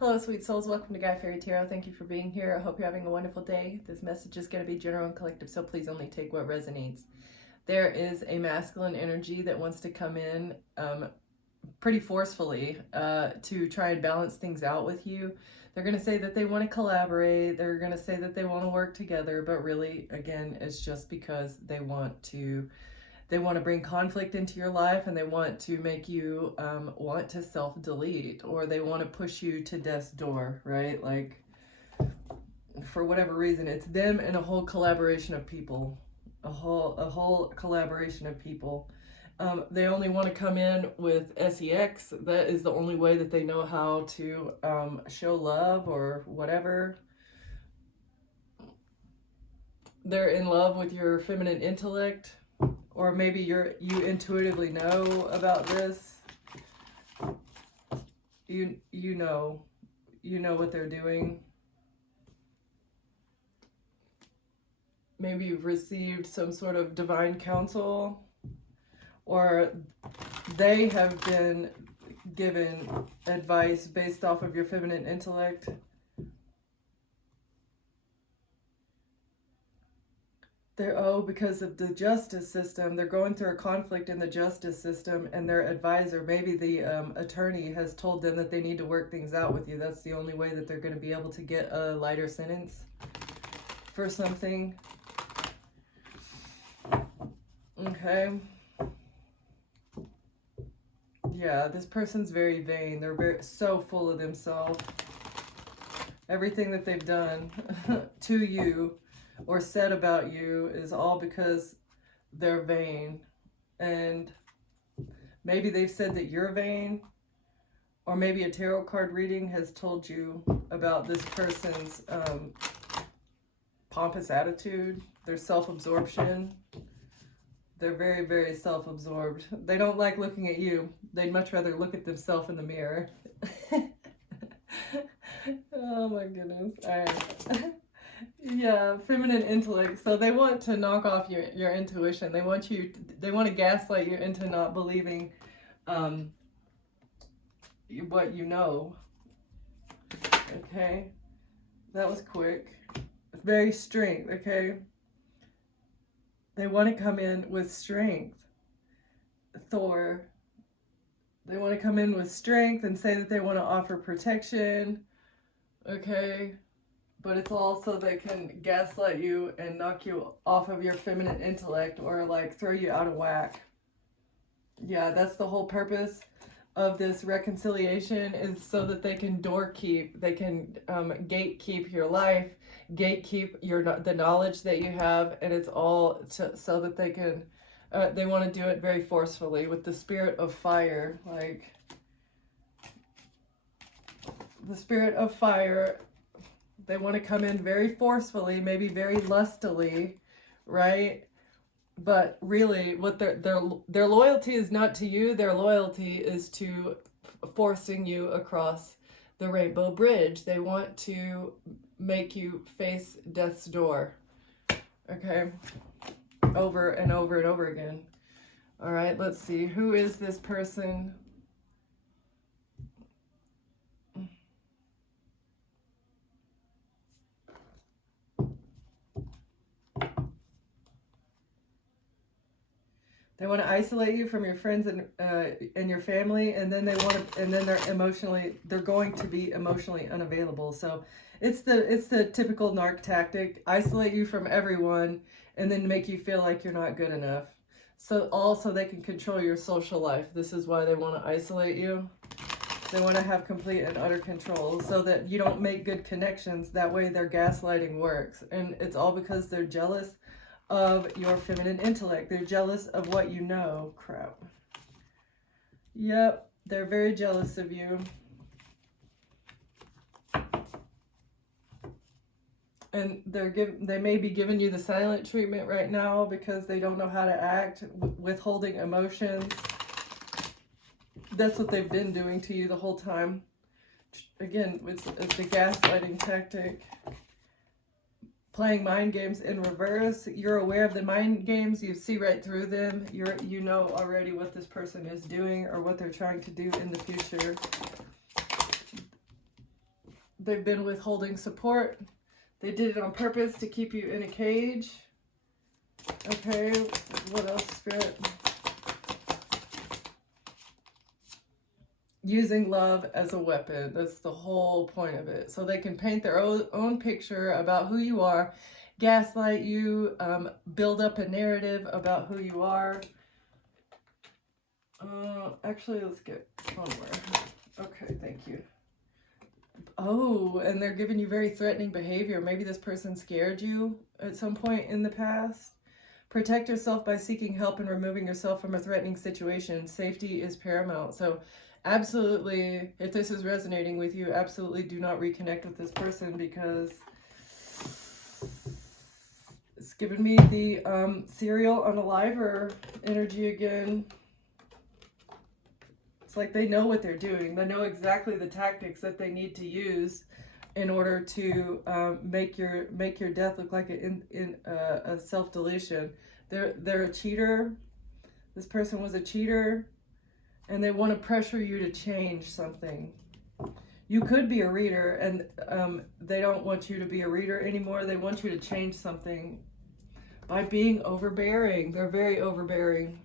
Hello, sweet souls. Welcome to Guy Fairy Tarot. Thank you for being here. I hope you're having a wonderful day. This message is going to be general and collective, so please only take what resonates. There is a masculine energy that wants to come in pretty forcefully to try and balance things out with you. They're going to say that they want to collaborate. They're going to say that they want to work together, but really, again, it's just because they want to bring conflict into your life, and they want to make you want to self-delete, or they want to push you to death's door, right? Like, for whatever reason, it's them and a whole collaboration of people, a whole collaboration of people. They only want to come in with sex. That is the only way that they know how to show love or whatever. They're in love with your feminine intellect. Or maybe you intuitively know about this. You know what they're doing. Maybe you've received some sort of divine counsel, or they have been given advice based off of your feminine intellect. Because of the justice system, they're going through a conflict in the justice system, and their advisor, maybe the attorney, has told them that they need to work things out with you. That's the only way that they're going to be able to get a lighter sentence for something. Okay. Yeah, this person's very vain. They're so full of themselves. Everything that they've done to you or said about you is all because they're vain. And maybe they've said that you're vain, or maybe a tarot card reading has told you about this person's pompous attitude, their self-absorption. They're very, very self-absorbed. They don't like looking at you. They'd much rather look at themselves in the mirror. Oh my goodness. All right. Yeah, feminine intellect. So they want to knock off your intuition. They want to gaslight you into not believing what you know. Okay, that was quick. Very strength. Okay, they want to come in with strength. Thor. They want to come in with strength and say that they want to offer protection. Okay. But it's all so they can gaslight you and knock you off of your feminine intellect, or like throw you out of whack. Yeah, that's the whole purpose of this reconciliation, is so that they can doorkeep, they can gatekeep your life, gatekeep the knowledge that you have, and it's all so that they can, they want to do it very forcefully with the spirit of fire, like the spirit of fire. They want to come in very forcefully, maybe very lustily, right? But really, what their loyalty is not to you. Their loyalty is to forcing you across the rainbow bridge. They want to make you face death's door. Okay? Over and over and over again. All right, let's see. Who is this person? They want to isolate you from your friends and your family, and then they're going to be emotionally unavailable. So it's the typical narc tactic: isolate you from everyone, and then make you feel like you're not good enough. So also they can control your social life. This is why they want to isolate you. They want to have complete and utter control, so that you don't make good connections. That way their gaslighting works, and it's all because they're jealous of your feminine intellect. They're jealous of what you know. Crap. Yep, they're very jealous of you. And they may be giving you the silent treatment right now because they don't know how to act, withholding emotions. That's what they've been doing to you the whole time. Again, it's the gaslighting tactic. Playing mind games in reverse. You're aware of the mind games. You see right through them. You know already what this person is doing or what they're trying to do in the future. They've been withholding support. They did it on purpose to keep you in a cage. Okay, what else, Spirit? Using love as a weapon. That's the whole point of it. So they can paint their own picture about who you are, gaslight you, build up a narrative about who you are. Actually, let's get one more. Okay, thank you. Oh, and they're giving you very threatening behavior. Maybe this person scared you at some point in the past. Protect yourself by seeking help and removing yourself from a threatening situation. Safety is paramount. So absolutely, if this is resonating with you, absolutely do not reconnect with this person, because it's giving me the serial unaliver energy again. It's like they know what they're doing. They know exactly the tactics that they need to use in order to make your death look like a self-deletion. They're a cheater. This person was a cheater, and they want to pressure you to change something. You could be a reader, and they don't want you to be a reader anymore. They want you to change something by being overbearing. They're very overbearing.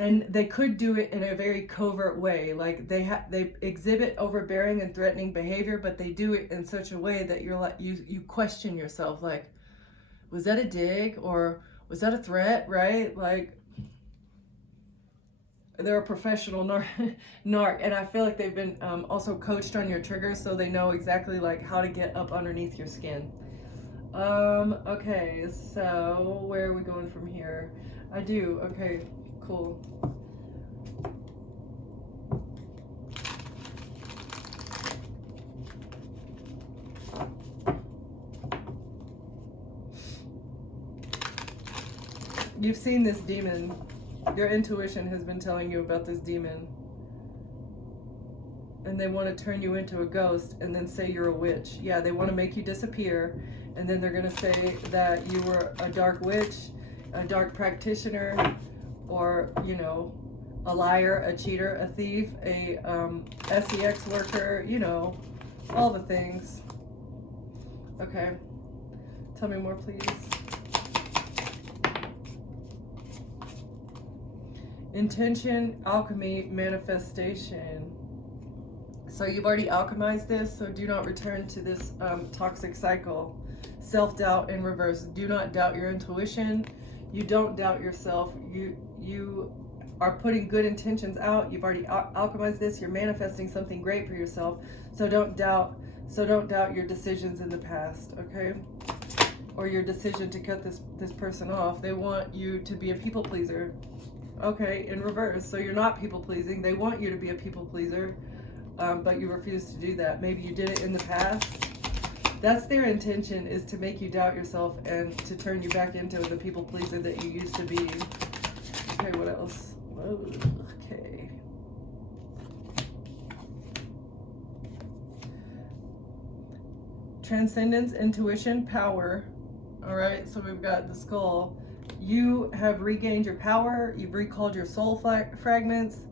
And they could do it in a very covert way. Like they exhibit overbearing and threatening behavior, but they do it in such a way that you're like, you question yourself, like, was that a dig or was that a threat, right? Like, they're a professional narc, and I feel like they've been also coached on your triggers, so they know exactly like how to get up underneath your skin. Okay, so where are we going from here? Okay, cool. You've seen this demon. Your intuition has been telling you about this demon. And they want to turn you into a ghost and then say you're a witch. Yeah, they want to make you disappear. And then they're going to say that you were a dark witch, a dark practitioner, or, you know, a liar, a cheater, a thief, a sex worker, you know, all the things. Okay. Tell me more, please. Intention, alchemy, manifestation. So you've already alchemized this, so do not return to this toxic cycle. Self-doubt in reverse. Do not doubt your intuition. You don't doubt yourself. You are putting good intentions out. You've already alchemized this. You're manifesting something great for yourself. So don't doubt your decisions in the past, okay? Or your decision to cut this person off. They want you to be a people pleaser. Okay, in reverse. So you're not people pleasing. They want you to be a people pleaser, but you refuse to do that. Maybe you did it in the past. That's their intention, is to make you doubt yourself and to turn you back into the people pleaser that you used to be. Okay, what else? Oh, okay. Transcendence, intuition, power. All right, so we've got the skull. You have regained your power. You've recalled your soul fragments.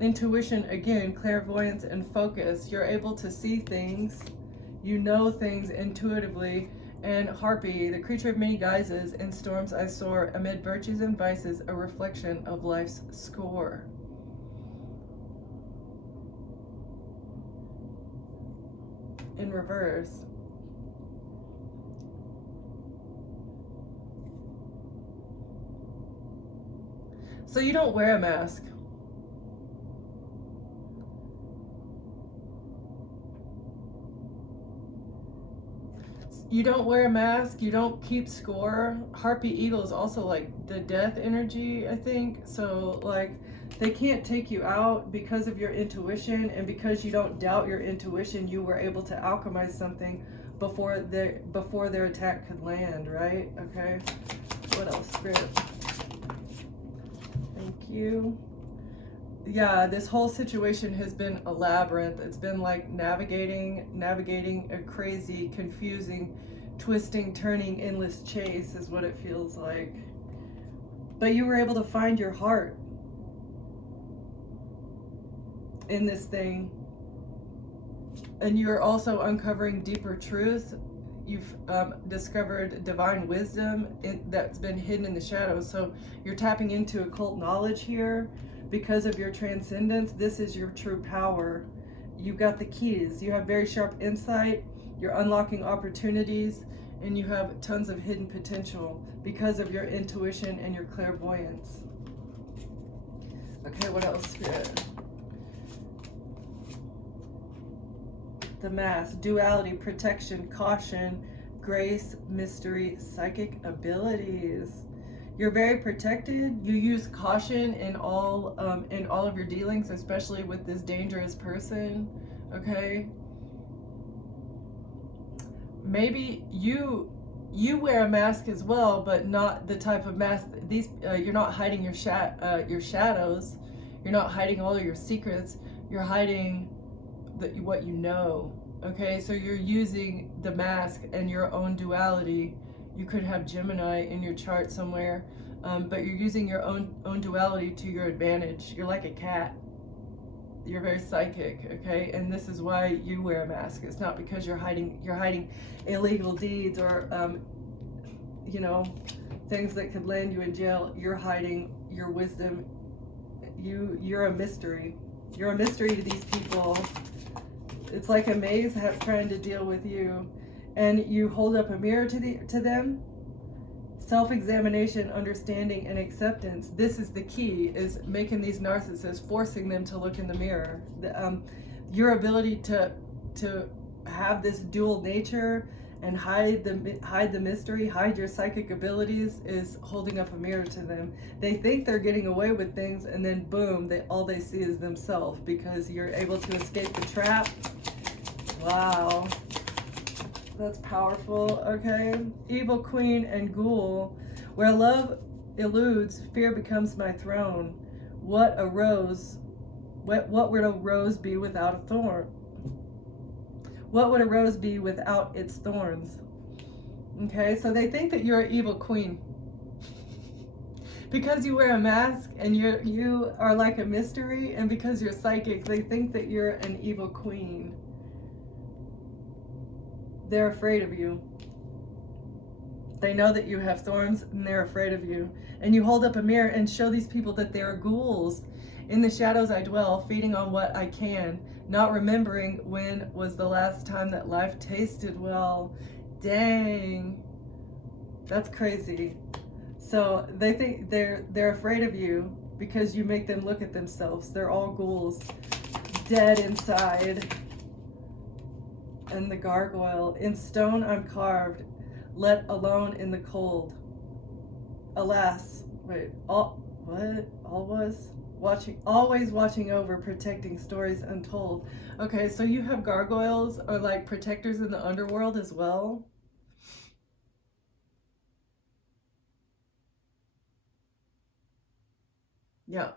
Intuition, again, clairvoyance and focus. You're able to see things. You know things intuitively. And Harpy, the creature of many guises, in storms I soar, amid virtues and vices, a reflection of life's score. In reverse. So you don't wear a mask. You don't wear a mask. You don't keep score. Harpy Eagle is also like the death energy, I think. So like they can't take you out because of your intuition, and because you don't doubt your intuition, you were able to alchemize something before their attack could land, right? Okay. What else, Spirit? Thank you. Yeah, this whole situation has been a labyrinth. It's been like navigating a crazy, confusing, twisting, turning, endless chase is what it feels like. But you were able to find your heart in this thing. And you're also uncovering deeper truth. You've discovered divine wisdom that's been hidden in the shadows. So you're tapping into occult knowledge here because of your transcendence. This is your true power. You've got the keys. You have very sharp insight. You're unlocking opportunities, and you have tons of hidden potential because of your intuition and your clairvoyance. Okay, what else, Spirit? The Mass, duality, protection, caution, grace, mystery, psychic abilities. You're very protected. You use caution in all of your dealings, especially with this dangerous person. Okay. Maybe you wear a mask as well, but not the type of mask. You're not hiding your shadows. You're not hiding all of your secrets. You're hiding what you know. Okay, so you're using the mask and your own duality. You could have Gemini in your chart somewhere, but you're using your own duality to your advantage. You're like a cat. You're very psychic, okay? And this is why you wear a mask. It's not because you're hiding illegal deeds or things that could land you in jail. You're hiding your wisdom. You're a mystery. You're a mystery to these people. It's like a maze trying to deal with you. And you hold up a mirror to them. Self-examination, understanding, and acceptance. This is the key, is making these narcissists, forcing them to look in the mirror. Your ability to have this dual nature and hide the mystery, hide your psychic abilities, is holding up a mirror to them. They think they're getting away with things, and then boom, all they see is themselves, because you're able to escape the trap. Wow. That's powerful. Okay. Evil queen and ghoul. Where love eludes, fear becomes my throne. What would a rose be without a thorn? What would a rose be without its thorns? Okay, so they think that you're an evil queen. Because you wear a mask and you are like a mystery, and because you're psychic, they think that you're an evil queen. They're afraid of you. They know that you have thorns, and they're afraid of you. And you hold up a mirror and show these people that they are ghouls. In the shadows I dwell, feeding on what I can, not remembering when was the last time that life tasted well. Dang. That's crazy. So they think they're afraid of you because you make them look at themselves. They're all ghouls, dead inside. And the gargoyle. In stone I'm carved, let alone in the cold. Alas, always watching over, protecting stories untold. Okay, so you have gargoyles or like protectors in the underworld as well. Yeah.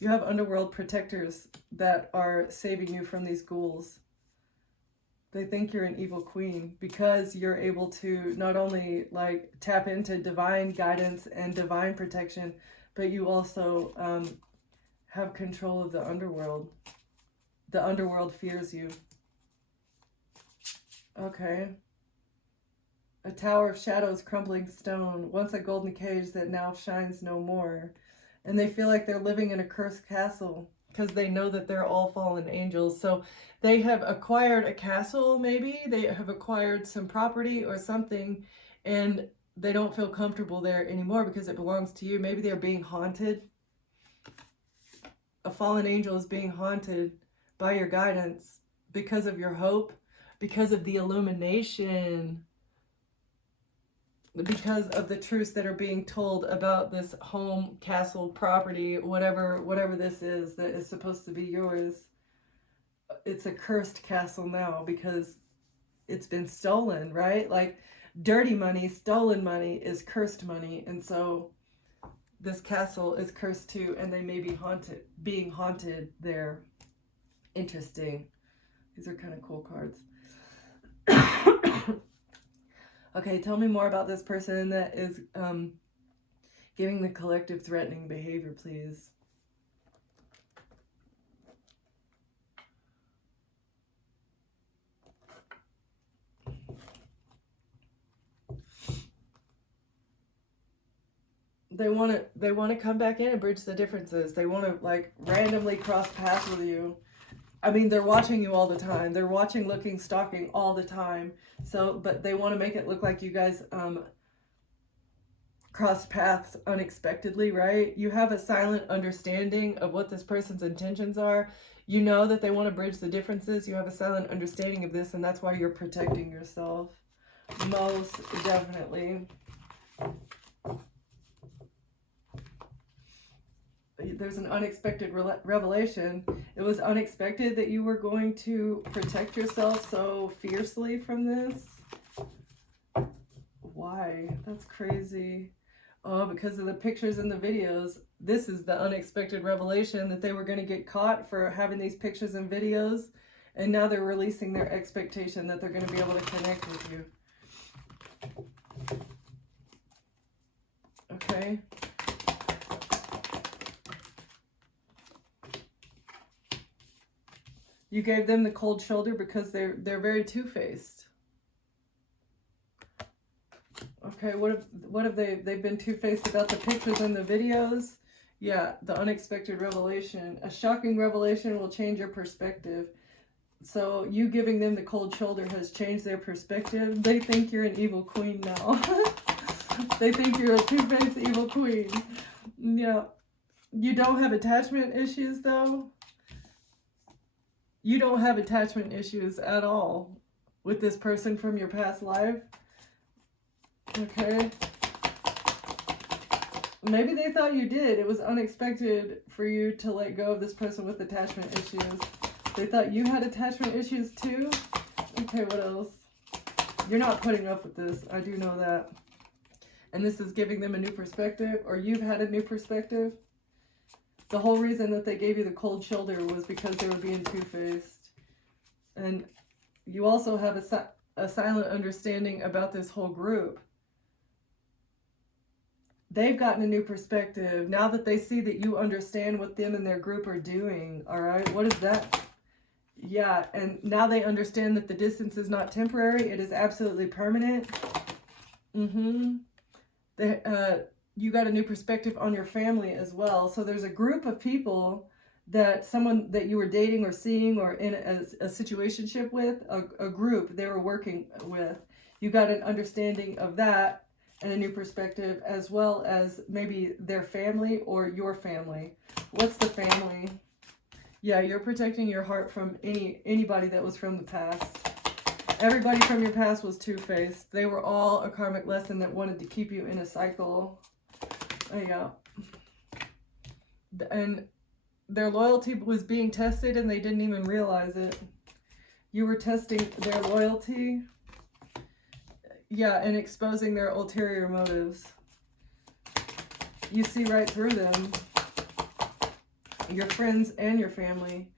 You have underworld protectors that are saving you from these ghouls. They think you're an evil queen because you're able to not only like tap into divine guidance and divine protection, but you also have control of the underworld. The underworld fears you. Okay. A tower of shadows, crumbling stone, once a golden cage that now shines no more. And they feel like they're living in a cursed castle because they know that they're all fallen angels. So they have acquired a castle, maybe. They have acquired some property or something, and they don't feel comfortable there anymore because it belongs to you. Maybe they're being haunted. A fallen angel is being haunted by your guidance because of your hope, because of the illumination, because of the truths that are being told about this home, castle, property, whatever this is that is supposed to be yours. It's a cursed castle now because it's been stolen, right? Like dirty money, stolen money is cursed money. And so this castle is cursed too, and they may be being haunted there. Interesting. These are kind of cool cards. Okay, tell me more about this person that is giving the collective threatening behavior, please. they want to come back in and bridge the differences. They want to like randomly cross paths with you. I mean, they're watching you all the time. They're watching, looking, stalking all the time. So, but they want to make it look like you guys cross paths unexpectedly, right? You have a silent understanding of what this person's intentions are. You know that they want to bridge the differences. You have a silent understanding of this, and that's why you're protecting yourself. Most definitely. There's an unexpected revelation. It was unexpected that you were going to protect yourself so fiercely from this. Why? That's crazy. Oh, because of the pictures and the videos. This is the unexpected revelation, that they were going to get caught for having these pictures and videos. And now they're releasing their expectation that they're going to be able to connect with you. Okay. You gave them the cold shoulder because they're very two-faced. Okay, what have they've been two-faced about the pictures and the videos? Yeah, the unexpected revelation. A shocking revelation will change your perspective. So you giving them the cold shoulder has changed their perspective. They think you're an evil queen now. They think you're a two-faced evil queen. Yeah. You don't have attachment issues though. You don't have attachment issues at all with this person from your past life. Okay. Maybe they thought you did. It was unexpected for you to let go of this person with attachment issues. They thought you had attachment issues too? Okay, what else? You're not putting up with this. I do know that. And this is giving them a new perspective, or you've had a new perspective. The whole reason that they gave you the cold shoulder was because they were being two-faced. And you also have a silent understanding about this whole group. They've gotten a new perspective now that they see that you understand what them and their group are doing. All right, what is that? Yeah, and now they understand that the distance is not temporary. It is absolutely permanent. You got a new perspective on your family as well. So there's a group of people that someone that you were dating or seeing or in a situationship with, a group they were working with. You got an understanding of that and a new perspective, as well as maybe their family or your family. What's the family? Yeah, you're protecting your heart from anybody that was from the past. Everybody from your past was two-faced. They were all a karmic lesson that wanted to keep you in a cycle. There you go. And their loyalty was being tested and they didn't even realize it. You were testing their loyalty. Yeah, and exposing their ulterior motives. You see right through them. Your friends and your family.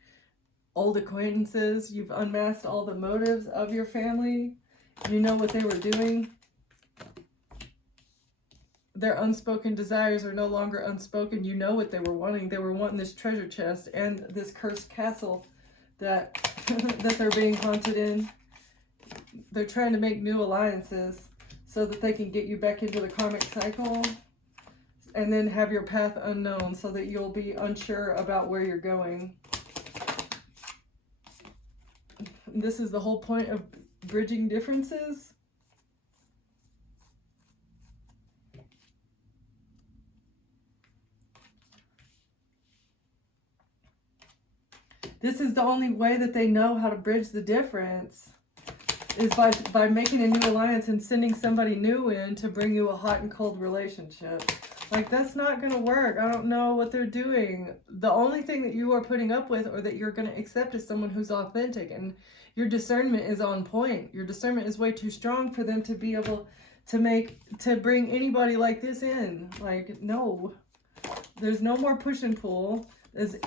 Old acquaintances. You've unmasked all the motives of your family. You know what they were doing. Their unspoken desires are no longer unspoken. You know what they were wanting. They were wanting this treasure chest and this cursed castle that that they're being haunted in. They're trying to make new alliances so that they can get you back into the karmic cycle and then have your path unknown so that you'll be unsure about where you're going. This is the whole point of bridging differences. This is the only way that they know how to bridge the difference, is by making a new alliance and sending somebody new in to bring you a hot and cold relationship. Like, that's not going to work. I don't know what they're doing. The only thing that you are putting up with or that you're going to accept is someone who's authentic, and your discernment is on point. Your discernment is way too strong for them to be able to bring anybody like this in. Like, no. There's no more push and pull.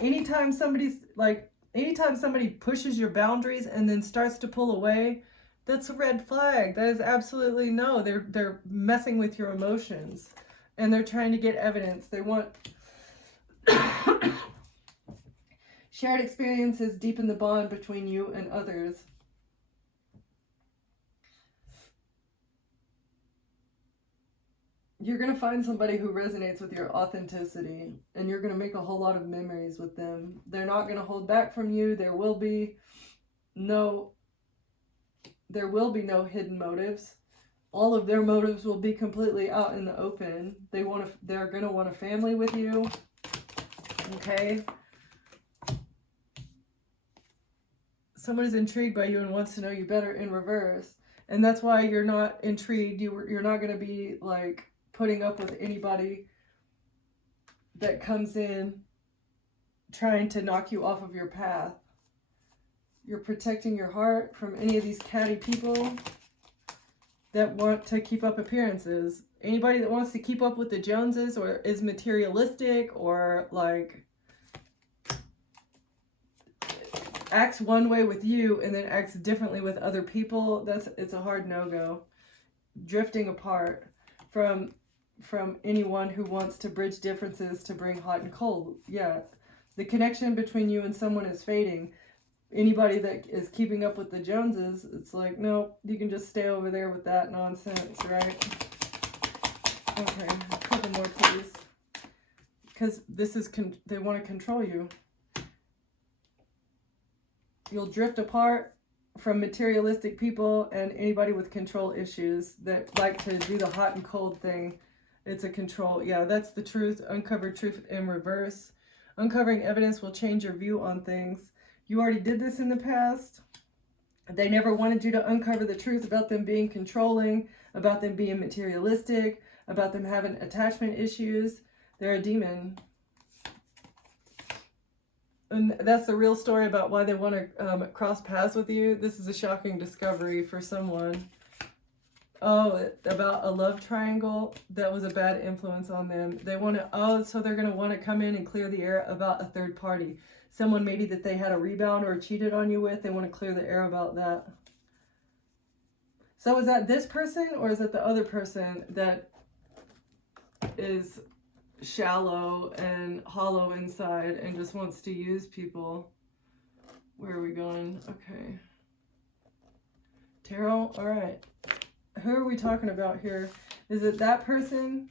Anytime somebody pushes your boundaries and then starts to pull away, that's a red flag. That is absolutely no. They're messing with your emotions, and they're trying to get evidence. They want shared experiences deepen the bond between you and others. You're going to find somebody who resonates with your authenticity, and you're going to make a whole lot of memories with them. They're not going to hold back from you. There will be no hidden motives. All of their motives will be completely out in the open. They're going to want a family with you. Okay? Someone is intrigued by you and wants to know you better in reverse. And that's why you're not intrigued. You're not going to be like putting up with anybody that comes in trying to knock you off of your path. You're protecting your heart from any of these catty people that want to keep up appearances. Anybody that wants to keep up with the Joneses or is materialistic or like acts one way with you and then acts differently with other people, it's a hard no-go. Drifting apart from anyone who wants to bridge differences to bring hot and cold. Yeah, the connection between you and someone is fading. Anybody that is keeping up with the Joneses, it's like, no, you can just stay over there with that nonsense, right? Okay, a couple more, please. Because this is, they want to control you. You'll drift apart from materialistic people and anybody with control issues that like to do the hot and cold thing. It's a control. Yeah, that's the truth. Uncover truth in reverse. Uncovering evidence will change your view on things. You already did this in the past. They never wanted you to uncover the truth about them being controlling, about them being materialistic, about them having attachment issues. They're a demon. And that's the real story about why they want to cross paths with you. This is a shocking discovery for someone. Oh, about a love triangle. That was a bad influence on them. They want to, so they're going to want to come in and clear the air about a third party. Someone maybe that they had a rebound or cheated on you with. They want to clear the air about that. So is that this person or is it the other person that is shallow and hollow inside and just wants to use people? Where are we going? Okay. Tarot, all right. Who are we talking about here? Is it that person?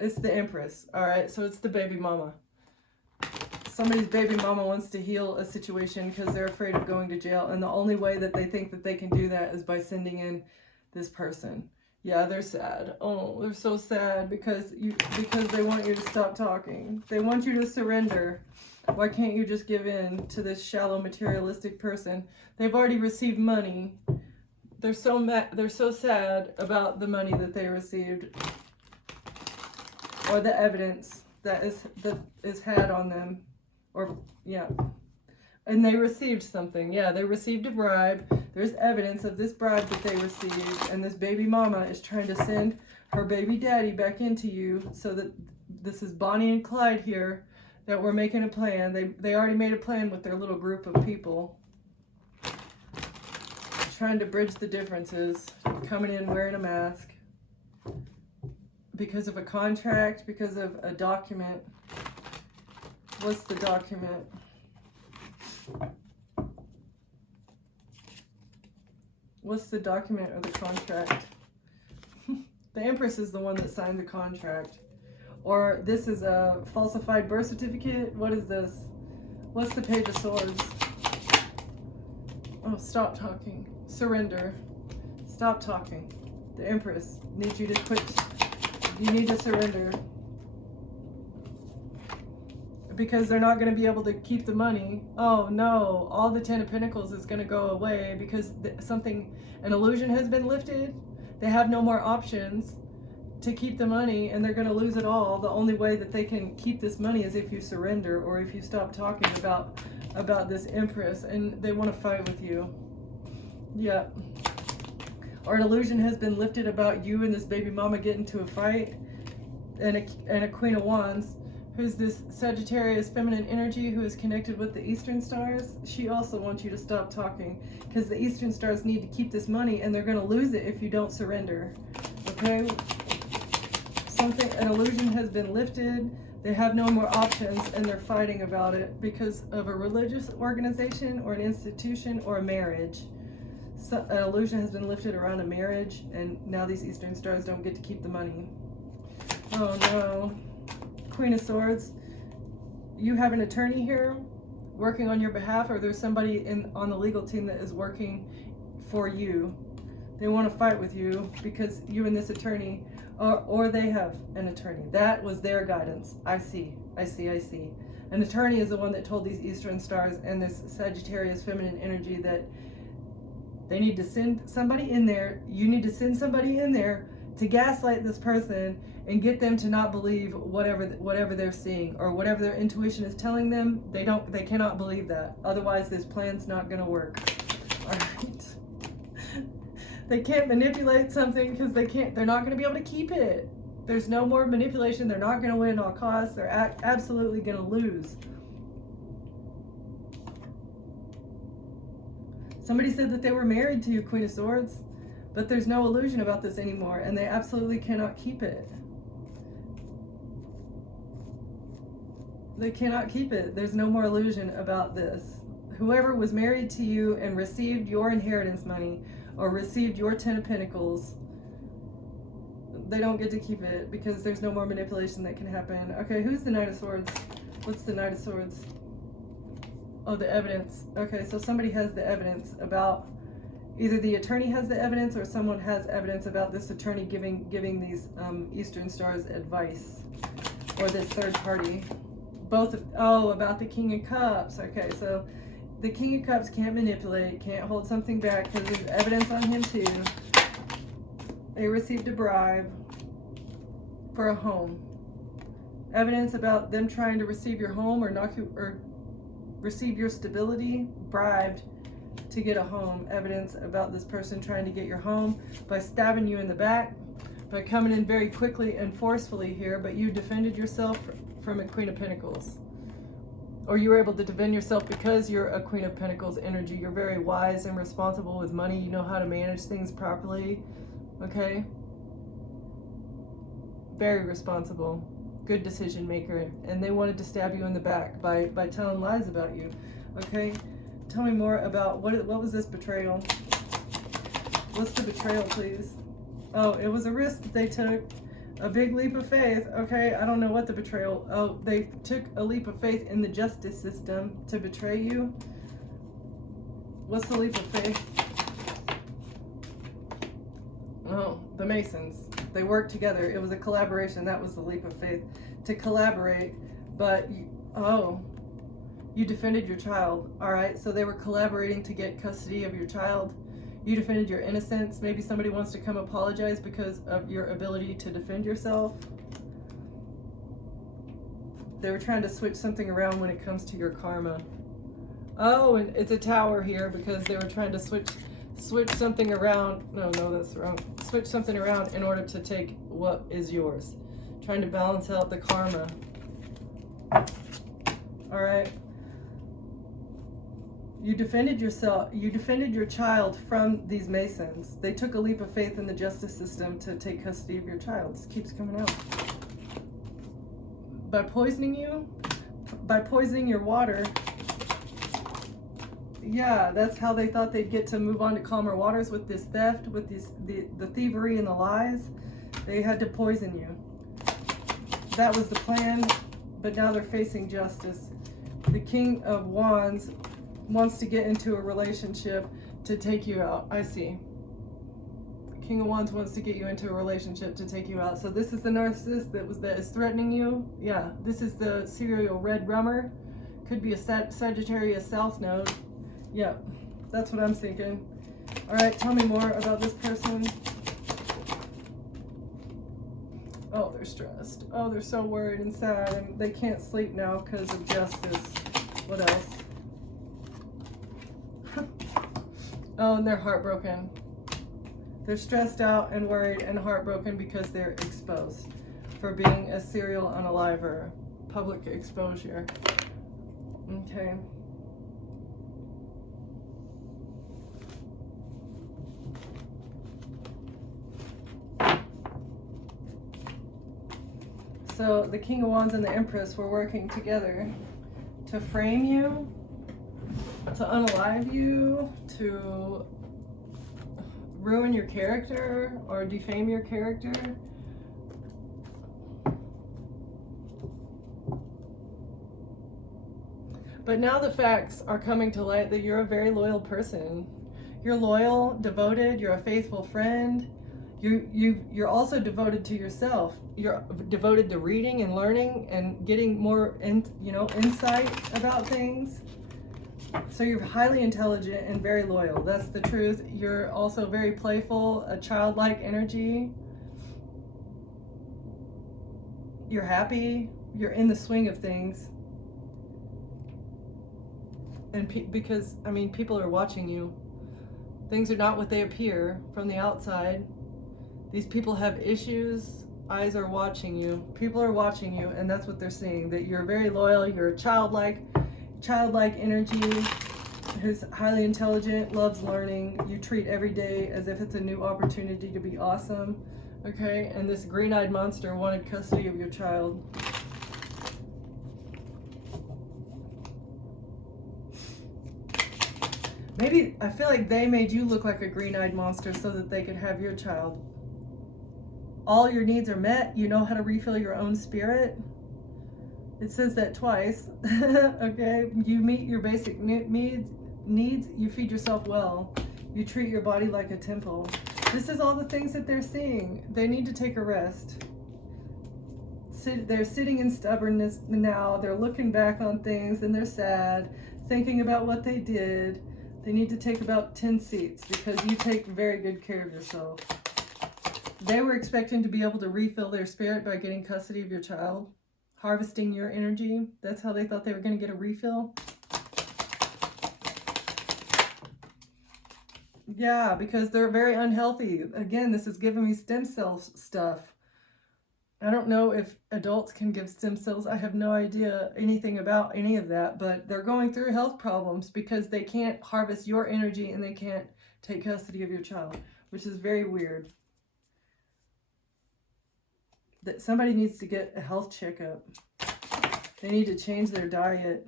It's the Empress. All right, so it's the baby mama. Somebody's baby mama wants to heal a situation because they're afraid of going to jail, and the only way that they think that they can do that is by sending in this person. Yeah, they're sad. Oh, they're so sad because they want you to stop talking. They want you to surrender. Why can't you just give in to this shallow materialistic person? They've already received money. They're so they're so sad about the money that they received or the evidence that is had on them. Or, yeah. And they received something. Yeah, they received a bribe. There's evidence of this bribe that they received. And this baby mama is trying to send her baby daddy back into you. So that this is Bonnie and Clyde here that we're making a plan. They already made a plan with their little group of people. Trying to bridge the differences. Coming in wearing a mask. Because of a contract. Because of a document. What's the document? What's the document or the contract? The Empress is the one that signed the contract. Or this is a falsified birth certificate. What is this? What's the Page of Swords? Oh, stop talking. Surrender. Stop talking. The Empress needs you to quit. You need to surrender. Because they're not going to be able to keep the money. Oh no, all the 10 of Pentacles is going to go away because an illusion has been lifted. They have no more options to keep the money and they're going to lose it all. The only way that they can keep this money is if you surrender or if you stop talking about this Empress, and they want to fight with you. Yeah. Or an illusion has been lifted about you and this baby mama getting into a fight, and a Queen of Wands. Who's this Sagittarius feminine energy who is connected with the Eastern stars. She also wants you to stop talking because the Eastern stars need to keep this money and they're going to lose it if you don't surrender. Okay? An illusion has been lifted They have no more options, and they're fighting about it because of a religious organization or an institution or a marriage. So, an illusion has been lifted around a marriage, and now these Eastern Stars don't get to keep the money. Oh no. Queen of Swords. You have an attorney here working on your behalf, or there's somebody on the legal team that is working for you. They want to fight with you because you and this attorney, or they have an attorney. That was their guidance. I see. An attorney is the one that told these Eastern Stars and this Sagittarius feminine energy that they need to send somebody in there. You need to send somebody in there to gaslight this person and get them to not believe whatever they're seeing or whatever their intuition is telling them. They cannot believe that. Otherwise, this plan's not going to work. All right. They can't manipulate something because they're not going to be able to keep it. There's no more manipulation. They're not going to win at all costs. They're absolutely going to lose. Somebody said that they were married to you, Queen of Swords, but there's no illusion about this anymore, and they absolutely cannot keep it. They cannot keep it. There's no more illusion about this. Whoever was married to you and received your inheritance money or received your 10 of Pentacles, they don't get to keep it because there's no more manipulation that can happen. Okay, who's the Knight of Swords? What's the Knight of Swords? Oh, the evidence. Okay, so somebody has the evidence about, either the attorney has the evidence or someone has evidence about this attorney giving these Eastern Stars advice, or this third party. About the King of Cups. Okay, so the King of Cups can't manipulate, can't hold something back because there's evidence on him too. They received a bribe for a home. Evidence about them trying to receive your home or receive your stability, bribed to get a home. Evidence about this person trying to get your home by stabbing you in the back, by coming in very quickly and forcefully here, but you defended yourself from a Queen of Pentacles. Or you were able to defend yourself because you're a Queen of Pentacles energy. You're very wise and responsible with money. You know how to manage things properly. Okay? Very responsible. Good decision maker. And they wanted to stab you in the back by telling lies about you. Okay? Tell me more about what was this betrayal? What's the betrayal, please? Oh, it was a risk that they took. A big leap of faith. Okay, I don't know what the betrayal. Oh, they took a leap of faith in the justice system to betray you. What's the leap of faith? Oh, the Masons. They worked together. It was a collaboration. That was the leap of faith. To collaborate, but you defended your child. All right, so they were collaborating to get custody of your child. You defended your innocence. Maybe somebody wants to come apologize because of your ability to defend yourself. They were trying to switch something around when it comes to your karma. Oh, and it's a tower here because they were trying to switch something around. No, that's wrong. Switch something around in order to take what is yours. Trying to balance out the karma. All right. You defended yourself. You defended your child from these Masons. They took a leap of faith in the justice system to take custody of your child. This keeps coming out. By poisoning you, by poisoning your water. Yeah, that's how they thought they'd get to move on to calmer waters with this theft, with the thievery and the lies. They had to poison you. That was the plan, but now they're facing justice. The King of Wands wants to get into a relationship to take you out. I see. King of Wands wants to get you into a relationship to take you out. So this is the narcissist that is threatening you. Yeah, this is the serial red rummer. Could be a Sagittarius South node. Yeah, that's what I'm thinking. All right, tell me more about this person. Oh, they're stressed. Oh, they're so worried and sad, and they can't sleep now because of justice. What else? Oh, and they're heartbroken. They're stressed out and worried and heartbroken because they're exposed for being a serial unaliver. Public exposure. Okay. So the King of Wands and the Empress were working together to frame you, to unalive you, to ruin your character or defame your character. But now the facts are coming to light that you're a very loyal person. You're loyal, devoted, you're a faithful friend. You're also devoted to yourself. You're devoted to reading and learning and getting more insight about things. So you're highly intelligent and very loyal. That's the truth. You're also very playful, a childlike energy. You're happy. You're in the swing of things. And because, I mean, people are watching you. Things are not what they appear from the outside. These people have issues. Eyes are watching you. People are watching you, and that's what they're seeing. That you're very loyal. You're a childlike energy who's highly intelligent, loves learning. You treat every day as if it's a new opportunity to be awesome. Okay? And this green-eyed monster wanted custody of your child. Maybe, I feel like they made you look like a green-eyed monster so that they could have your child. All your needs are met. You know how to refill your own spirit. It says that twice. Okay? You meet your basic needs. You feed yourself well. You treat your body like a temple. This is all the things that they're seeing. They need to take a rest. They're sitting in stubbornness now. They're looking back on things and they're sad, thinking about what they did. They need to take about 10 seats because you take very good care of yourself. They were expecting to be able to refill their spirit by getting custody of your child, harvesting your energy. That's how they thought they were going to get a refill. Yeah, because they're very unhealthy. Again, this is giving me stem cell stuff. I don't know if adults can give stem cells. I have no idea anything about any of that, but they're going through health problems because they can't harvest your energy and they can't take custody of your child, which is very weird. That somebody needs to get a health checkup. They need to change their diet.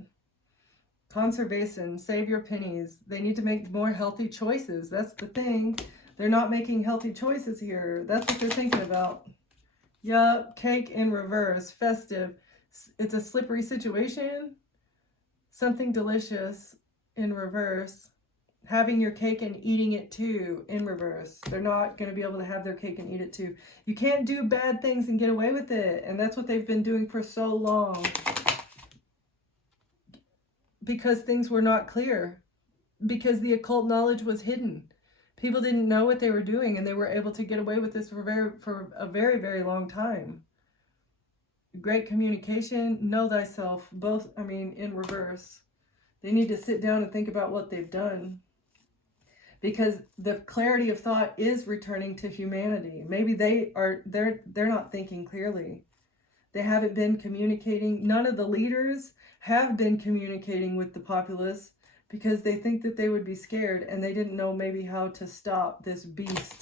Conservation, save your pennies. They need to make more healthy choices. That's the thing. They're not making healthy choices here. That's what they're thinking about. Yup, cake in reverse, festive. It's a slippery situation. Something delicious in reverse. Having your cake and eating it too in reverse. They're not going to be able to have their cake and eat it too. You can't do bad things and get away with it. And that's what they've been doing for so long. Because things were not clear. Because the occult knowledge was hidden. People didn't know what they were doing, and they were able to get away with this for a very, very long time. Great communication, know thyself, both, in reverse. They need to sit down and think about what they've done. Because the clarity of thought is returning to humanity. Maybe they're not thinking clearly. They haven't been communicating. None of the leaders have been communicating with the populace because they think that they would be scared and they didn't know maybe how to stop this beast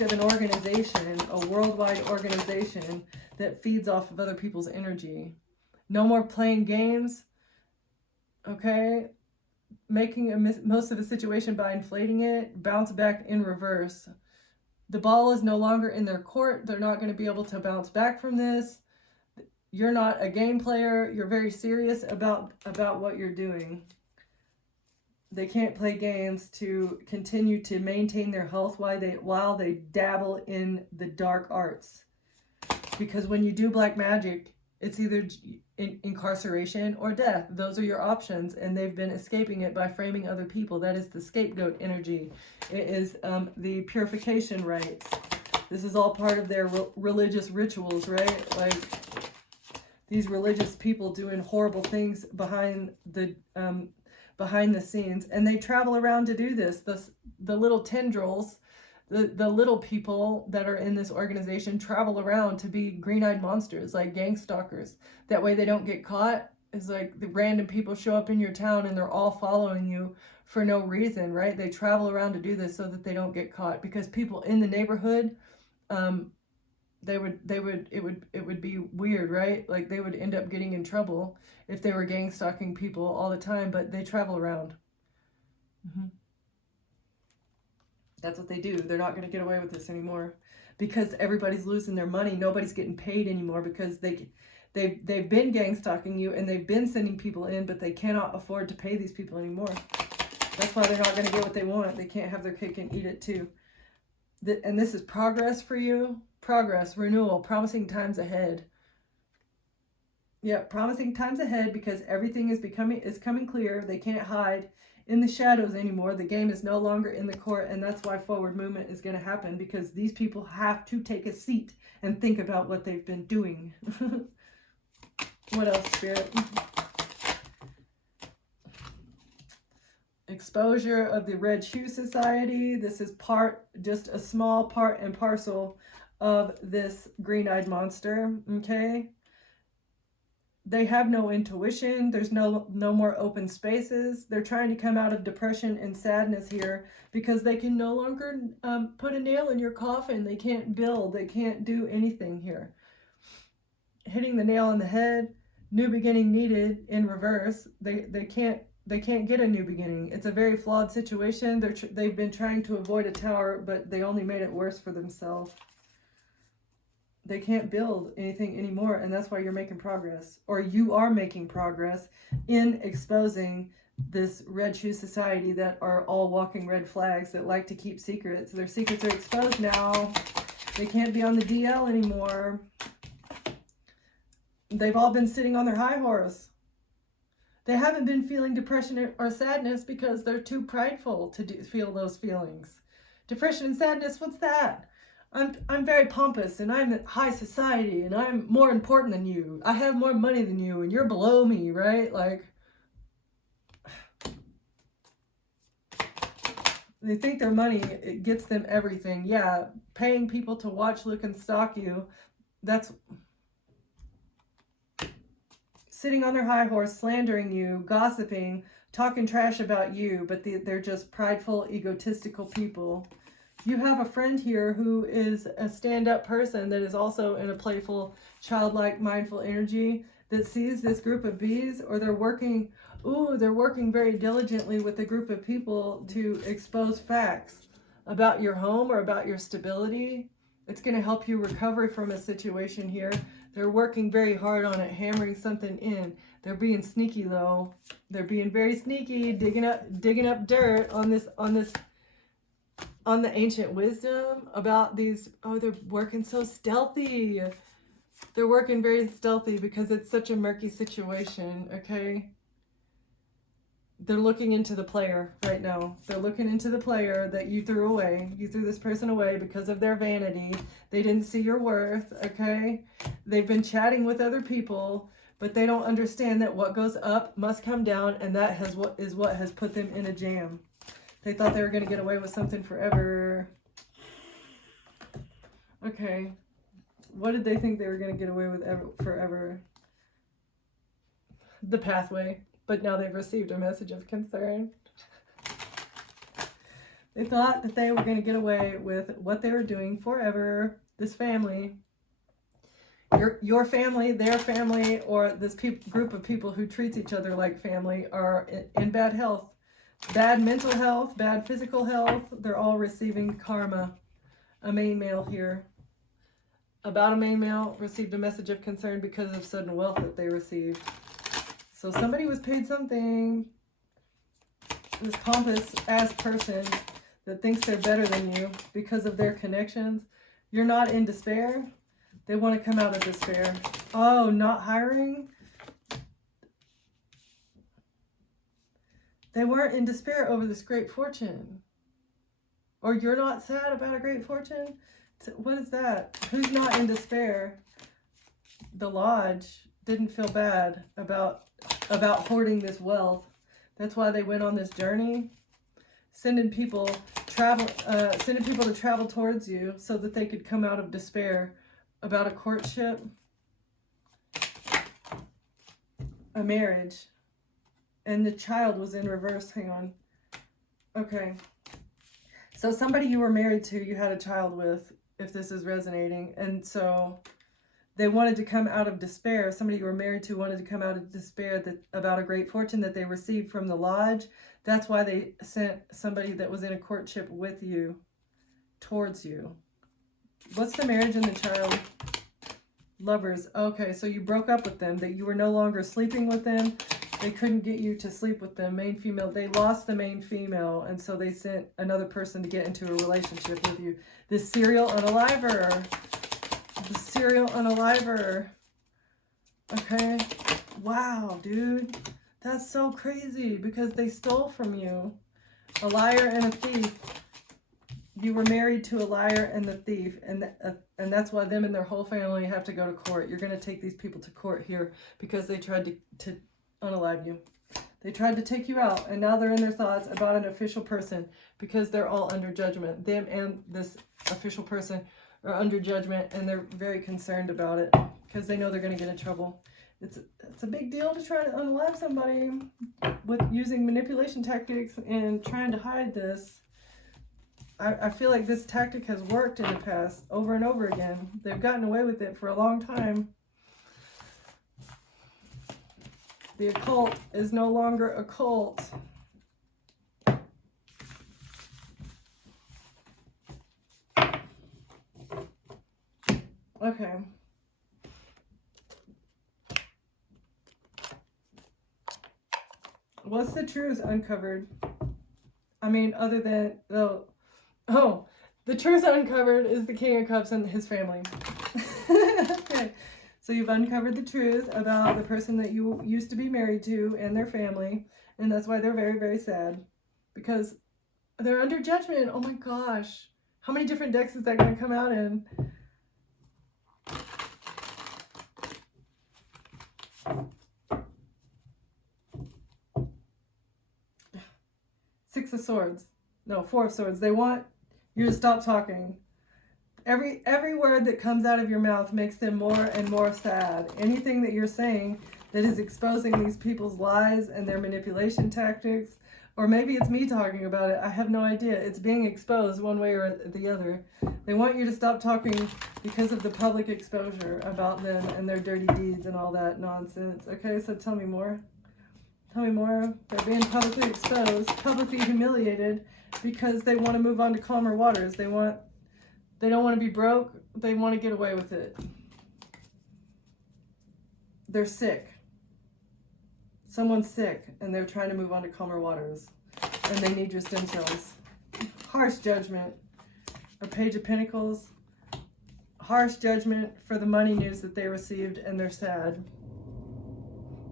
of an organization, a worldwide organization that feeds off of other people's energy. No more playing games, okay? Making most of a situation by inflating it, bounce back in reverse. The ball is no longer in their court. They're not going to be able to bounce back from this. You're not a game player. You're very serious about what you're doing. They can't play games to continue to maintain their health while they dabble in the dark arts. Because when you do black magic, it's either incarceration or death. Those are your options, and they've been escaping it by framing other people. That is the scapegoat energy. It is the purification rites. This is all part of their religious rituals, right? Like these religious people doing horrible things behind the scenes, and they travel around to do this. The little tendrils, the little people that are in this organization travel around to be green-eyed monsters, like gang stalkers. That way they don't get caught. It's like the random people show up in your town and they're all following you for no reason, right? They travel around to do this so that they don't get caught, because people in the neighborhood it would be weird, right? Like they would end up getting in trouble if they were gang stalking people all the time, but they travel around. Mm-hmm. That's what they do. They're not going to get away with this anymore because everybody's losing their money. Nobody's getting paid anymore because they've been gang stalking you and they've been sending people in, but they cannot afford to pay these people anymore. That's why they're not going to get what they want. They can't have their cake and eat it too. And this is progress for you. Progress, renewal, promising times ahead. Yeah, promising times ahead because everything is coming clear. They can't hide in the shadows anymore. The game is no longer in the court, and that's why forward movement is going to happen because these people have to take a seat and think about what they've been doing. What else, Spirit? Exposure of the Red Shoe Society. This is just a small part and parcel of this green-eyed monster, okay? They have no intuition. There's no more open spaces. They're trying to come out of depression and sadness here because they can no longer put a nail in your coffin. They can't build. They can't do anything here. Hitting the nail on the head. New beginning needed in reverse. They can't get a new beginning. It's a very flawed situation. They've been trying to avoid a tower, but they only made it worse for themselves. They can't build anything anymore, and that's why you're making progress, or you are making progress in exposing this Red Shoe Society that are all walking red flags that like to keep secrets. Their secrets are exposed now. They can't be on the DL anymore. They've all been sitting on their high horse. They haven't been feeling depression or sadness because they're too prideful to feel those feelings. Depression and sadness, what's that? I'm very pompous and I'm in high society and I'm more important than you. I have more money than you and you're below me, right? Like, they think their money, it gets them everything. Yeah, paying people to watch, look, and stalk you, that's sitting on their high horse, slandering you, gossiping, talking trash about you, but they're just prideful, egotistical people. You have a friend here who is a stand-up person that is also in a playful, childlike, mindful energy that sees this group of bees, or they're working very diligently with a group of people to expose facts about your home or about your stability. It's going to help you recover from a situation here. They're working very hard on it, hammering something in. They're being sneaky though. They're being very sneaky, digging up dirt on the ancient wisdom about these. Oh, they're working so stealthy. They're working very stealthy because it's such a murky situation, okay? They're looking into the player right now. They're looking into the player that you threw away. You threw this person away because of their vanity. They didn't see your worth, okay? They've been chatting with other people, but they don't understand that what goes up must come down, and that is what has put them in a jam. They thought they were going to get away with something forever. Okay. What did they think they were going to get away with forever? The pathway. But now they've received a message of concern. They thought that they were going to get away with what they were doing forever. This family, your family, their family, or this group of people who treats each other like family are in bad health. Bad mental health, bad physical health. They're all receiving karma. A main male here. About a main male received a message of concern because of sudden wealth that they received. So somebody was paid something. This pompous ass person that thinks they're better than you because of their connections. You're not in despair. They want to come out of despair. Oh, not hiring? They weren't in despair over this great fortune. Or you're not sad about a great fortune? What is that? Who's not in despair? The Lodge didn't feel bad about hoarding this wealth. That's why they went on this journey, sending people to travel towards you so that they could come out of despair about a courtship, a marriage, and the child was in reverse. Hang on. Okay. So somebody you were married to, you had a child with, if this is resonating. And so they wanted to come out of despair. Somebody you were married to wanted to come out of despair about a great fortune that they received from the lodge. That's why they sent somebody that was in a courtship with you towards you. What's the marriage and the child? Lovers. Okay, so you broke up with them, that you were no longer sleeping with them. They couldn't get you to sleep with them. Main female. They lost the main female, and so they sent another person to get into a relationship with you. This serial unaliver. The serial unaliver. Okay. Wow, dude. That's so crazy because they stole from you. A liar and a thief. You were married to a liar and the thief, and that's why them and their whole family have to go to court. You're going to take these people to court here because they tried to unalive you. They tried to take you out, and now they're in their thoughts about an official person because they're all under judgment. Them and this official person are under judgment, and they're very concerned about it because they know they're going to get in trouble. It's a big deal to try to unalive somebody with using manipulation tactics and trying to hide this. I feel like this tactic has worked in the past over and over again. They've gotten away with it for a long time. The occult is no longer a cult. Okay. What's the truth uncovered? I mean, other than the truth uncovered is the King of Cups and his family. Okay, so you've uncovered the truth about the person that you used to be married to and their family, and that's why they're very, very sad because they're under judgment. Oh my gosh, how many different decks is that going to come out in? Six of Swords. No, Four of Swords. They want you to stop talking. Every word that comes out of your mouth makes them more and more sad. Anything that you're saying that is exposing these people's lies and their manipulation tactics, or maybe it's me talking about it, I have no idea. It's being exposed one way or the other. They want you to stop talking because of the public exposure about them and their dirty deeds and all that nonsense. Okay, so tell me more. Tell me more. They're being publicly exposed, publicly humiliated because they want to move on to calmer waters. They don't want to be broke. They want to get away with it. They're sick. Someone's sick and they're trying to move on to calmer waters. And they need your stem cells. Harsh judgment. A Page of Pentacles. Harsh judgment for the money news that they received, and they're sad.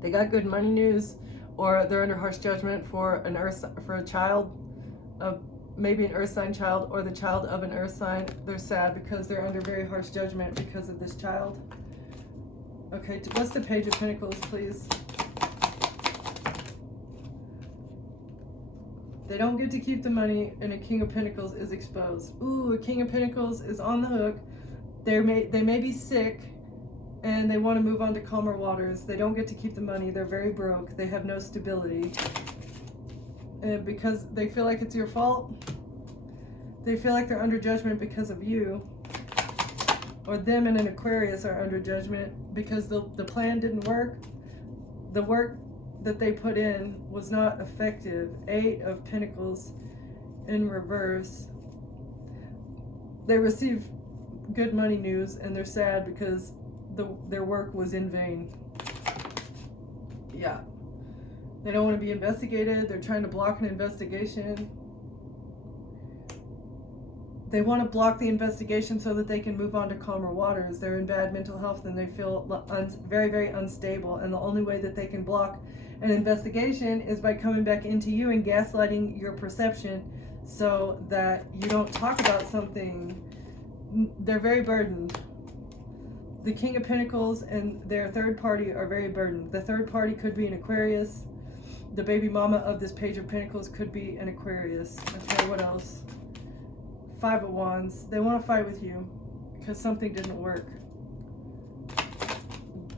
They got good money news, or they're under harsh judgment for a child, maybe an earth sign child, or the child of an earth sign. They're sad because they're under very harsh judgment because of this child. Okay, what's the Page of Pentacles, please? They don't get to keep the money, and a King of Pentacles is exposed. Ooh, a King of Pentacles is on the hook. They may be sick, and they want to move on to calmer waters. They don't get to keep the money. They're very broke. They have no stability. And because they feel like it's your fault. They feel like they're under judgment because of you. Or them and an Aquarius are under judgment because the plan didn't work. The work that they put in was not effective. 8 of Pentacles in reverse. They receive good money news and they're sad because their work was in vain. Yeah. They don't want to be investigated. They're trying to block an investigation. They want to block the investigation so that they can move on to calmer waters. They're in bad mental health and they feel very, very unstable. And the only way that they can block an investigation is by coming back into you and gaslighting your perception so that you don't talk about something. They're very burdened. The King of Pentacles and their third party are very burdened. The third party could be an Aquarius. The baby mama of this Page of Pentacles could be an Aquarius. Okay, what else? 5 of Wands. They want to fight with you because something didn't work.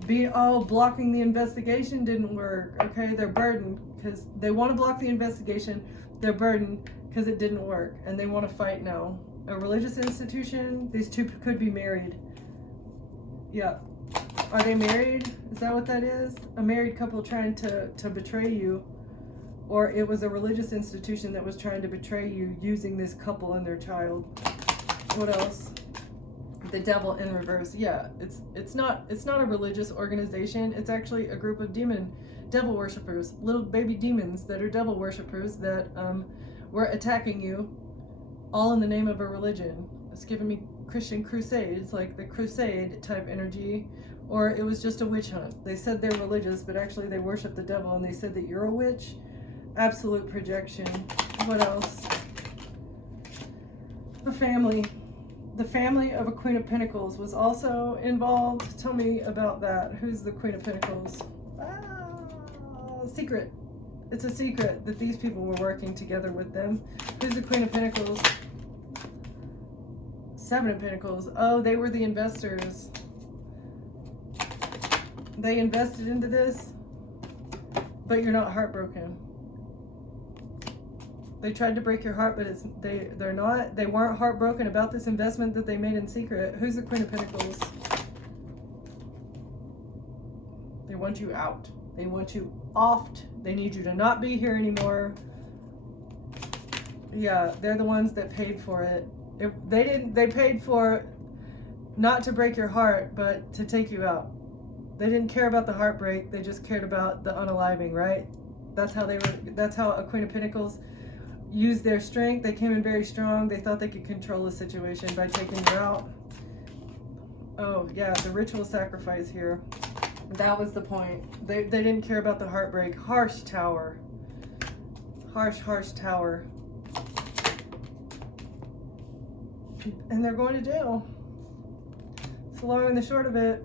Blocking the investigation didn't work. Okay, they're burdened because they want to block the investigation. They're burdened because it didn't work and they want to fight now. a religious institution. These two could be married. Yeah. Are they married? Is that what that is? A married couple trying to betray you. Or it was a religious institution that was trying to betray you using this couple and their child. What else? The devil in reverse. Yeah, it's not a religious organization. It's actually a group of devil worshippers, little baby demons that are devil worshippers that were attacking you, all in the name of a religion. It's giving me Christian crusades, like the crusade type energy, or it was just a witch hunt. They said they're religious, but actually they worship the devil, and they said that you're a witch. Absolute projection. What else? The family. The family of a Queen of Pentacles was also involved. Tell me about that. Who's the Queen of Pentacles? Secret. It's a secret that these people were working together with them. Who's the Queen of Pentacles? Seven of Pentacles. Oh, they were the investors. They invested into this, but you're not heartbroken. They tried to break your heart, but they're not. They weren't heartbroken about this investment that they made in secret. Who's the Queen of Pentacles? They want you out. They want you offed. They need you to not be here anymore. Yeah, they're the ones that paid for it. They paid for not to break your heart, but to take you out. They didn't care about the heartbreak. They just cared about the unaliving, right? That's how a Queen of Pentacles used their strength. They came in very strong. They thought they could control the situation by taking you out. Oh yeah, the ritual sacrifice here. That was the point. They didn't care about the heartbreak. Harsh tower. Harsh tower. And they're going to jail. It's the long and the short of it.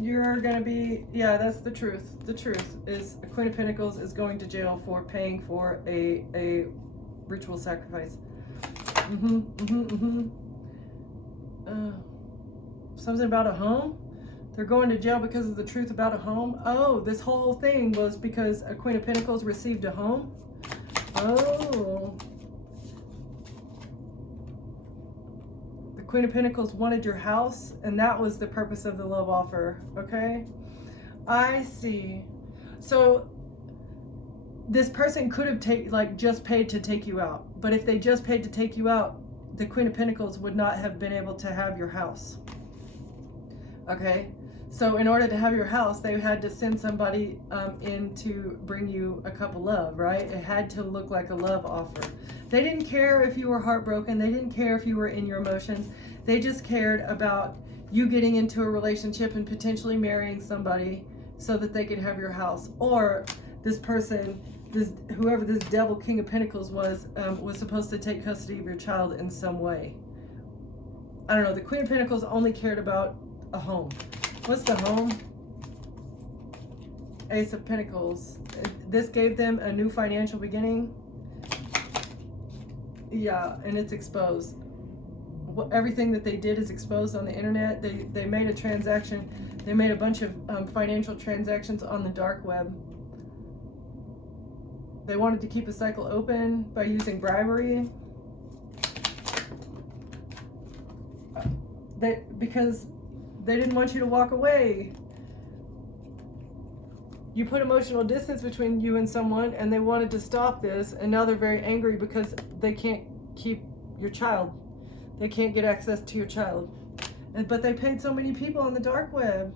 You're gonna be, yeah, that's the truth. The truth is a Queen of Pentacles is going to jail for paying for a ritual sacrifice. Something about a home? They're going to jail because of the truth about a home? Oh, this whole thing was because a Queen of Pentacles received a home? Oh. Queen of Pentacles wanted your house, and that was the purpose of the love offer. Okay, I see. So this person could have just paid to take you out, but if they just paid to take you out, the Queen of Pentacles would not have been able to have your house. Okay, so in order to have your house, they had to send somebody in to bring you a cup of love, right? It had to look like a love offer. They didn't care if you were heartbroken. They didn't care if you were in your emotions. They just cared about you getting into a relationship and potentially marrying somebody so that they could have your house. Or this person, whoever this devil King of Pentacles was supposed to take custody of your child in some way. I don't know. The Queen of Pentacles only cared about a home. What's the home? Ace of Pentacles. This gave them a new financial beginning. Yeah, and it's exposed. Everything that they did is exposed on the internet. They made a transaction. They made a bunch of financial transactions on the dark web. They wanted to keep a cycle open by using bribery. Because they didn't want you to walk away. You put emotional distance between you and someone, and they wanted to stop this, and now they're very angry because they can't keep your child. They can't get access to your child. But they paid so many people on the dark web.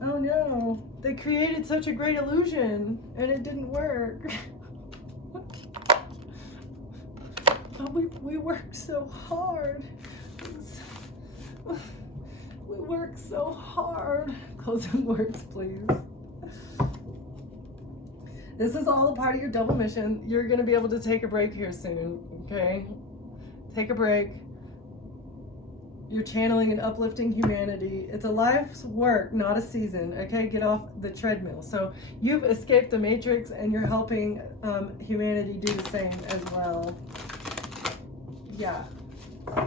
Oh no. They created such a great illusion, and it didn't work. But we worked so hard. We worked so hard. Closing words, please. This is all a part of your double mission. You're going to be able to take a break here soon, okay? Take a break. You're channeling and uplifting humanity. It's a life's work, not a season, okay? Get off the treadmill. So you've escaped the matrix, and you're helping humanity do the same as well. Yeah.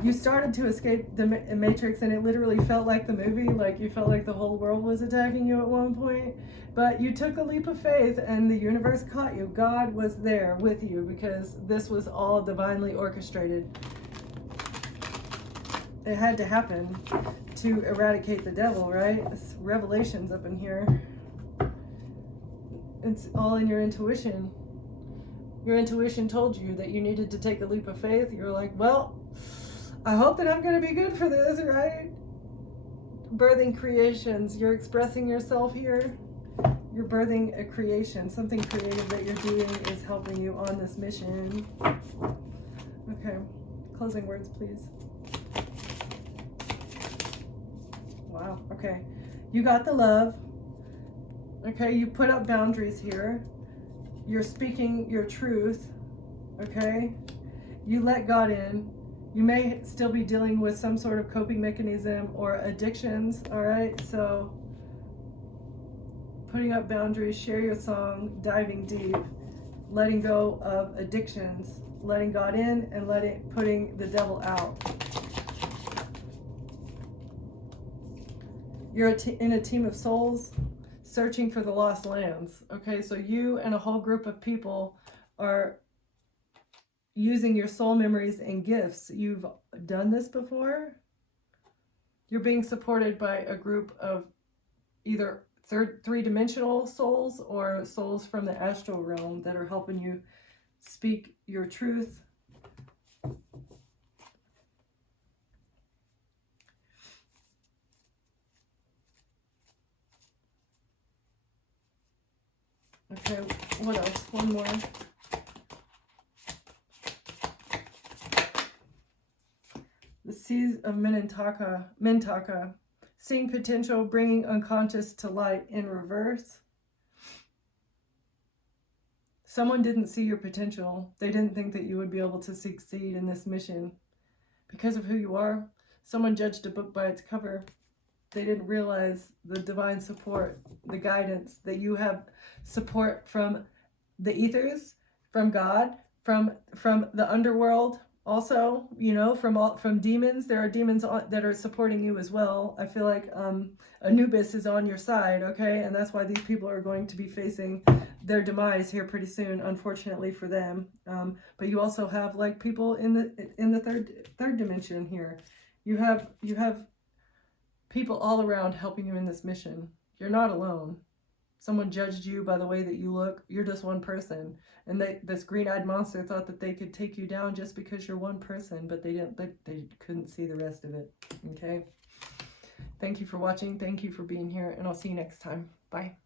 You started to escape the Matrix, and it literally felt like the movie, like you felt like the whole world was attacking you at one point. But you took a leap of faith, and the universe caught you. God was there with you because this was all divinely orchestrated. It had to happen to eradicate the devil, right? It's revelations up in here. It's all in your intuition. Your intuition told you that you needed to take a leap of faith. You're like, well, I hope that I'm going to be good for this, right? Birthing creations. You're expressing yourself here. You're birthing a creation. Something creative that you're doing is helping you on this mission. Okay. Closing words, please. Wow. Okay. You got the love. Okay. You put up boundaries here. You're speaking your truth. Okay. You let God in. You may still be dealing with some sort of coping mechanism or addictions. All right. So putting up boundaries, share your song, diving deep, letting go of addictions, letting God in, and putting the devil out. You're in a team of souls searching for the lost lands. Okay, so you and a whole group of people are using your soul memories and gifts. You've done this before. You're being supported by a group of either three-dimensional souls or souls from the astral realm that are helping you speak your truth. Okay, what else? One more. The seas of Mintaka. Seeing potential, bringing unconscious to light in reverse. Someone didn't see your potential. They didn't think that you would be able to succeed in this mission. Because of who you are, someone judged a book by its cover. They didn't realize the divine support, the guidance, that you have support from the ethers, from God, from the underworld, also, you know, from demons. There are demons that are supporting you as well. I feel like Anubis is on your side, okay? And that's why these people are going to be facing their demise here pretty soon, unfortunately for them. But you also have like people in the third dimension here. You have people all around helping you in this mission. You're not alone. Someone judged you by the way that you look. You're just one person. And this green-eyed monster thought that they could take you down just because you're one person, but they couldn't see the rest of it. Okay? Thank you for watching. Thank you for being here, and I'll see you next time. Bye.